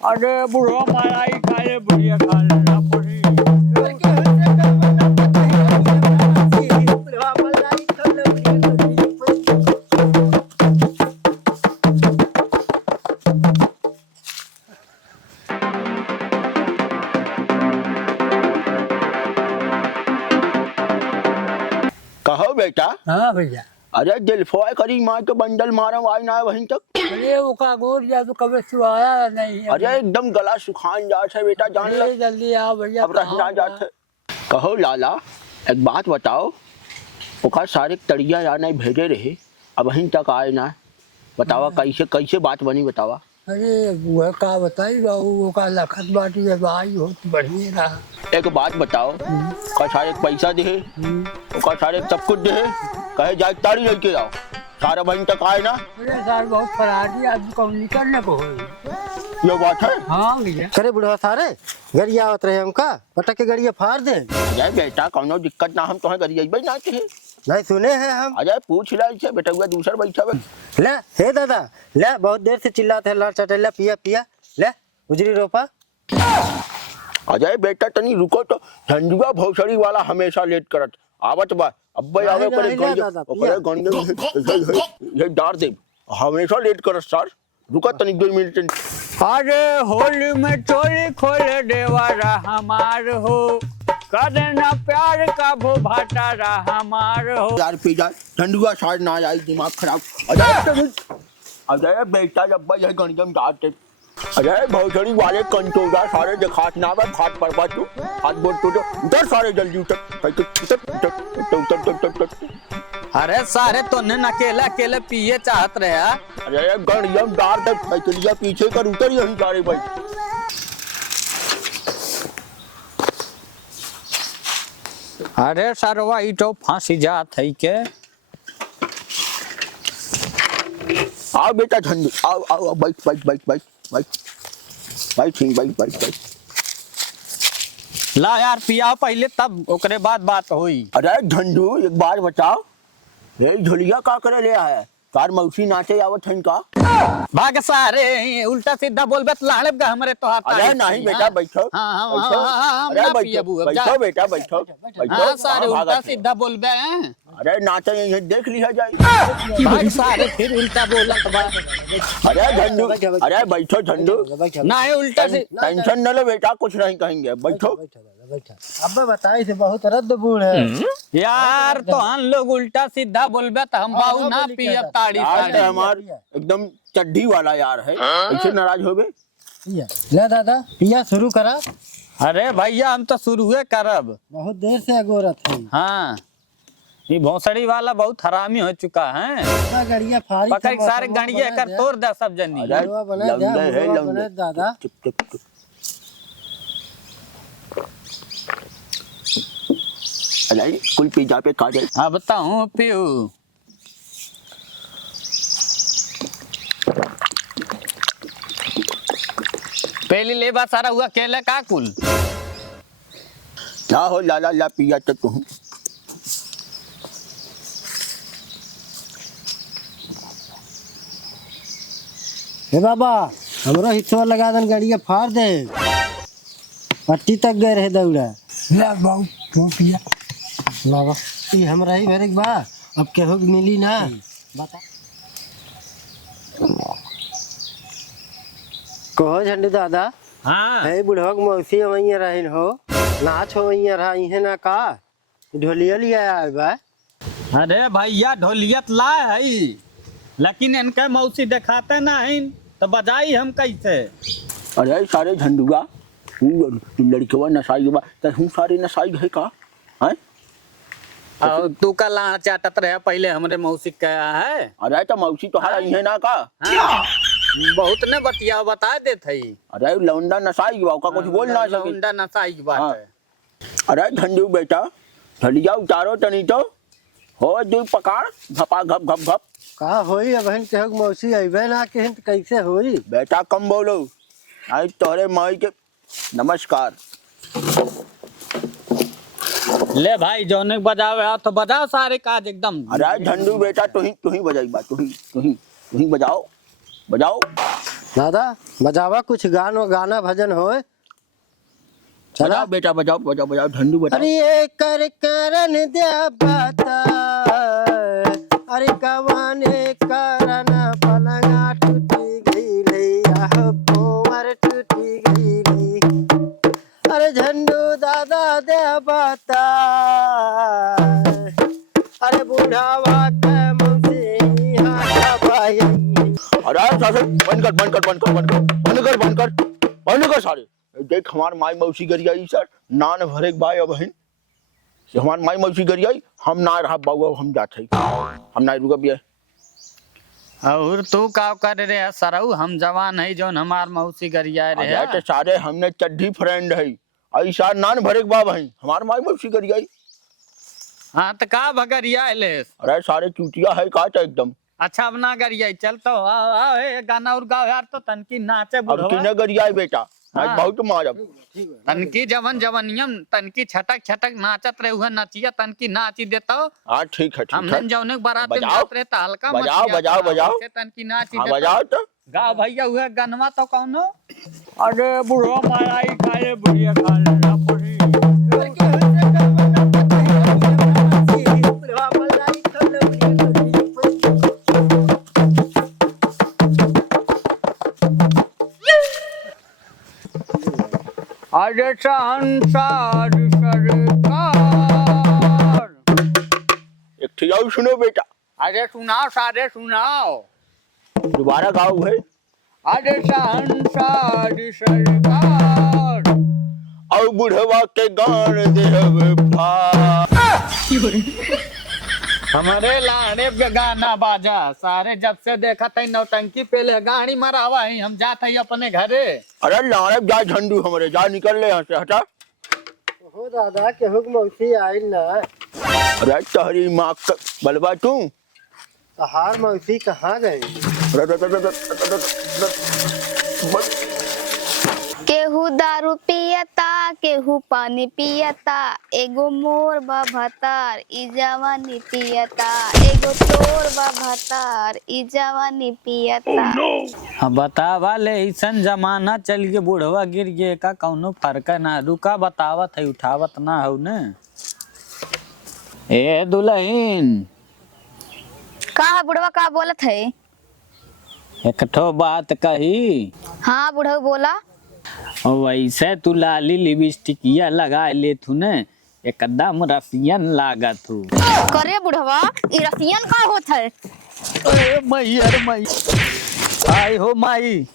अरे बुढ़वा मलाई खाए बढ़िया खा लेना पड़ी। कहो बेटा। हाँ भैया। अरे दिलफॉय करी मार के बंडल मारा आई ना वहीं तक। अरे वो का गोर जा तो कभी से आया नहीं है। अरे एकदम गला सुखान जात है बेटा, जान ले जल्दी आओ भैया। अब रहना जात है। कहो लाला एक बात बताओ, ओका सारे तड़िया या नहीं भेजे रहे अब वहीं तक आए ना, बतावा कैसे कैसे बात बनी बतावा। अरे वो का बताई बाबू, वो का लखत बाटी है भाई, बहुत बढ़िया रहा। एक बात बताओ, का सारे पैसा दे ओका सारे सब कुछ दे कहे जाए तारी लेके आओ, सारा वहीं तक आए ना। अरे सर बहुत फरारी आदमी को निकलने को हो। ये बात है। हाँ भैया। करे बुढ़वा सारे गरिया आवत रहे हमका पटक के गरिया फाड़ दे। अजय बेटा कोनो दिक्कत ना, हम तुम्हें गरिया ना चाहे नहीं सुने हैं हम। अजय पूछ ला इसे बेटा हुआ दूसरा बैठा है। ले हे दादा ले, बहुत देर से चिल्लाते हैं लाल चटेला पिया पिया ले उजरी रोपा। अजय बेटा तनी रुको तो, झंडुआ भौसड़ी वाला हमेशा लेट करत आवत बा। अब्बे आवे करे गणगे ये डार दे, हमेशा लेट करत सर। रुको तनी 2 मिनट। अरे होली में चोली खोले देवारा हमार हो, करना प्यार का भो भाटारा हमार हो। यार पी जा झंडुआ सार ना आई, दिमाग खराब। अजय अजय बेटा अब्बा ये गणगम डार दे। अजय भौसड़ी वाले कंटोरा सारे दिखात ना बा, फाट पर तू हाथ बोल तो उतर सारे जल्दी उतर। अरे सारे तो न अकेला अकेले पिए चाहत रहे। अरे गणगम डार दे साइकिलिया पीछे कर उतर यहीं सारे भाई। अरे सरवा ई तो फांसी जात है के। आओ बेटा झंडू आओ आओ बैठ। ला यार पिया पहले तब ओकरे बाद बात हुई। अरे झंडू एक बात बताओ, ये झोलिया का करे ले आया कार मौसी नाचे आवत है इनका। भाग सारे उल्टा सीधा बोलबे तो लाड़ब का हमरे तो हाथ। अरे नहीं बेटा बैठो। अरे बैठो बेटा बैठो। हां सारे उल्टा सीधा बोलबे हैं। अरे नाचे यहीं देख लिया जाए। भाग सारे फिर उल्टा बोलत बा। अरे झंडू अरे बैठो झंडू, नहीं उल्टा से टेंशन न लो बेटा, कुछ नहीं कहेंगे बैठो। अब बताई से बहुत रद्द बूढ़ है यार, तो हम लोग उल्टा सीधा बोलबे तो हम बाऊ ना पियब ताड़ी ताड़ी। हमार एकदम चड्ढी वाला यार है, ऐसे नाराज हो गए। ले दादा पिया शुरू करा। अरे भैया हम तो शुरू करब, बहुत देर से अगोरत है। हाँ ये भोसड़ी वाला बहुत हरामी हो चुका है। गड़िया फाड़ी पकड़ सारे गड़िया कर तोड़ दे सब जनी। दादा अरे कुल पिज्जा पे खा जाए। हाँ बताऊँ पीऊ। पहली लेबा सारा हुआ केले का कुल ना हो लाला ला पिया तो तू। हे बाबा हमरो हिस्सा लगा दन, गड़िया फाड़ दे पट्टी तक गए रहे दौड़ा। ले बाबू तू पिया बाबा ये हमरा ही भरे बा, अब केहू मिली ना बता। कहो झंडू दादा। हाँ है बुढ़वा के मौसी वहीं रहिन हो, नाच हो वहीं रहा इहे ना का ढोलिया लिया आए बा। अरे भैया ढोलियत लाए है, लेकिन इनके मौसी दिखाते ना है तो बजाई हम कैसे। अरे सारे झंडुआ लड़कवा नसाई बा त हूं सारे नसाई है का है। और तू का ला चाटत रहे पहले हमरे मौसी क्या है। अरे तो मौसी तो हारा इहे ना का। हाँ, बहुत ने बतिया बता देत है। अरे लौंडा नसाई बा का कुछ बोल ना सके। लौंडा नसाई की बात है। अरे झंडू बेटा झलिया उतारो तनी तो हो दू पकाड़ घपा घप घप घप का होई। अब हन केहू के मौसी अइबे ना के त कैसे होई। बेटा कम बोलो, आई तोरे माई के नमस्कार। ले भाई जौने बजावे आ तो बजाओ सारे काज एकदम। अरे झंडू बेटा तू ही बजाई बा, तू ही बजाओ बजाओ। दादा बजावा कुछ गाना भजन होए। चला बजाओ बेटा, बजाओ बजाओ बजाओ, झंडू बजाओ। अरे ये कर करन दे बता, अरे कवाने करन पलंगा टूटी गई ले, आह पोवर टूटी गई ले। अरे झंडू दादा दे बता, अरे बुढ़ावा के मुझे हाथ पाई। अरे साले बंद कर बंद कर बंद कर बंद कर बंद कर बंद कर बंद कर सारे। देख हमार माई मौसी गरियाई सर नान भरे के भाई बहन से हमार माई मौसी गरियाई, हम ना रहा बाबू, हम जाते हम ना रुका बिया। और तू का कर रहे सरऊ, हम जवान है जो हमार मौसी गरिया अरे रहे। तो सारे हमने चड्ढी फ्रेंड है ऐसा नान भरे के बाबा है हमार माई मौसी गरियाई। हाँ तो का भगरिया ले। अरे सारे चूतिया है का एकदम। अच्छा अब ना गरिया चल तो आओ आओ ए गाना और गाओ यार, तो तनकी नाचे अब बुढ़वा। किने गरियाई बेटा, आज हाँ। बहुत मारब। तनकी जवन जवनियम तनकी छटक छटक नाचत रहे हुए नचिया तनकी नाची देता हो। हाँ ठीक है ठीक हमने है, जौने बारात में बजाओ। जात रहे ता हल्का बजाओ, मचिया बजाओ, था, बजाओ। वैसे तनकी नाची हाँ देता। बजाओ तो। गाओ भैया हुए गनवा तो कौनो। अरे बुढ़वा मलाई खाए बुढ़िया खा लेना पड़ी। अरे शहंशाह सरकार। एक ठियाऊ सुनो बेटा, अरे सुनाओ सारे सुनाओ। दोबारा गाओ है। अरे शहंशाह सरकार। और बुढ़वा के गान देव फार। हमारे लाड़े पे गाना बाजा सारे जब से देखा थे नौटंकी पहले गाड़ी मरावा ही हम जाते ही अपने घरे। अरे लाड़े जा झंडू हमारे जा निकल ले यहाँ से हटा। हो दादा के हुक मौसी आई ना। अरे तहरी माँ का बलबा तू। हार मौसी कहाँ गई? केहू दारू पियता केहू पानी पियता, एगो मोर बा भतार ई जवानी पियता, एगो चोर बा भतार ई जवानी पियता। अब बतावा ले ऐसन जमाना चल गए बुढ़वा गिर गए का कौनो फर्क ना। रुका बतावत है उठावत ना हो ने। ए दुल्हन का है बुढ़वा का बोलत है? एक ठो बात कही। हाँ बुढ़ऊ बोला। वैसे तू लाली लिपस्टिकिया लगा ले थू ने एकदम रसियन लागत हूँ। करे बुढ़वा ई रसियन का होत है? अरे मई अरे मई आई हो माई।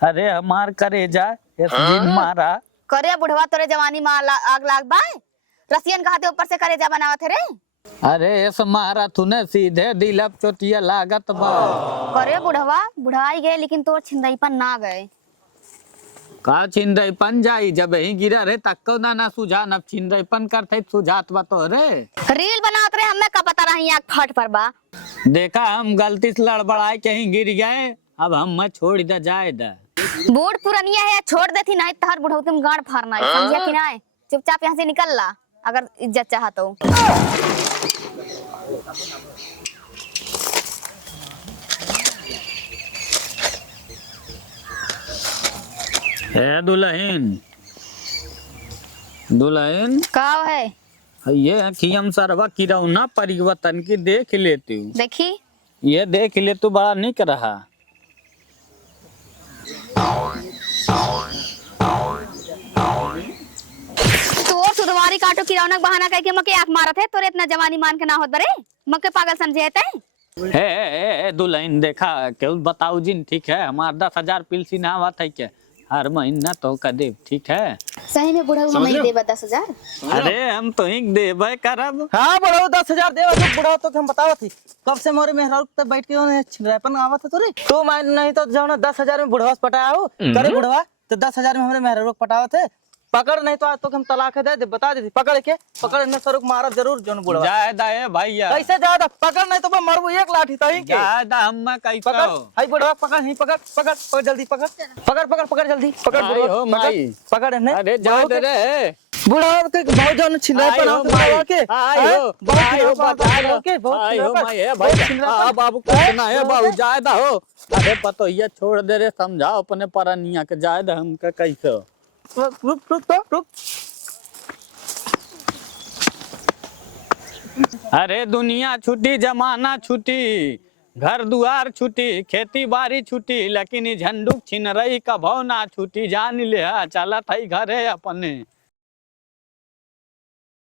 अरे हमार करे जा दिन मारा। करे बुढ़वा तोरे जवानी में आग लाग बाय। रसियन कहते ऊपर से करे जा बनावत है रे। अरे ऐस मारा तू ने सीधे दिलब चोटिया लागत बा। करे बुढ़वा बुढ़ाई गए लेकिन तोर छिंदईपन ना गए। का छिंदईपन जाई जब ही गिरा रे तक्को ना सुझा न छिंदईपन करते सुझात बा तो रे। रील बनावत रहे हमें का पता रही आँख फट पर बा। देखा हम गलती से लड़बड़ाए कहीं गिर गए, अब हम मैं छोड़ दे जाए दा। बूढ़ पुरनिया है छोड़ देती नहीं तहर बुढ़ऊ तुम गांड फाड़ना है, समझिया कि नहीं? चुपचाप यहाँ से निकल ला अगर इज्जत चाहा तो। ए दुल्हन दुल्हन का है? ये अखियम सरवा किरौना परिवर्तन की देख लेती हूँ। देखी ये देख ले तू बड़ा निक रहा। तो सुधवारी काटो किरौना बहाना करके मके आंख मारत है तोरे इतना जवानी मान के ना होत बरे मके पागल समझे थे। हे दुल्हन देखा क्यों बताऊ जिन ठीक है हमार 10,000 पिलसी ना हुआ था क्या हर महीना तो का दे ठीक है। सही में बुढ़ऊ नहीं देबा 10,000। अरे हम तो ही देबे करब। हाँ बुढ़ऊ 10,000 देवा जो बुढ़ऊ तो हम बतावत थी कब से मोरे मेहरारू तक बैठ के उन्हें छिड़ापन आवत है तोरे तो मैं नहीं तो जो ना 10,000 में बुढ़वा से पटाया हो करे बुढ़वा तो 10,000 में हमारे मेहरारू को पटावत है। पकड़ नहीं तो आज तो हम तलाक दे दे बता दे पकड़ के पकड़ ने सरुक मारा जरूर जोन बुढ़वा जाए दाए भैया कैसे ज्यादा पकड़ नहीं तो मैं मरबू एक लाठी तही के जाए दा हम कैसे पकड़ हाय बुढ़वा पकड़ ही पकड़ पकड़ पकड़ जल्दी पकड़ पकड़ पकड़ पकड़ जल्दी पकड़ आई हो बुढ़वा माई। पकड़ पकड़ ने अरे जाए दे रे बुढ़वा के बहुत जन छिलरापन आयो आवत बुढ़वा के आयो बहुत आयो छिलरापन बता आवत लो के बहुत आयो छिलरापन मैं ये बहुत भाई छिलरापन। बाबू कुछ ना है बाबू जायदा हो अरे पतो ये छोड़ दे रे समझाओ अपने परनिया के जायदा हमके कैसे रुक अरे दुनिया छुटी जमाना छुटी घर दुआर छुटी खेती बाड़ी छुटी लेकिन ई झंडुक छिन रही कभो ना छुटी जान ले चलत है घरे अपने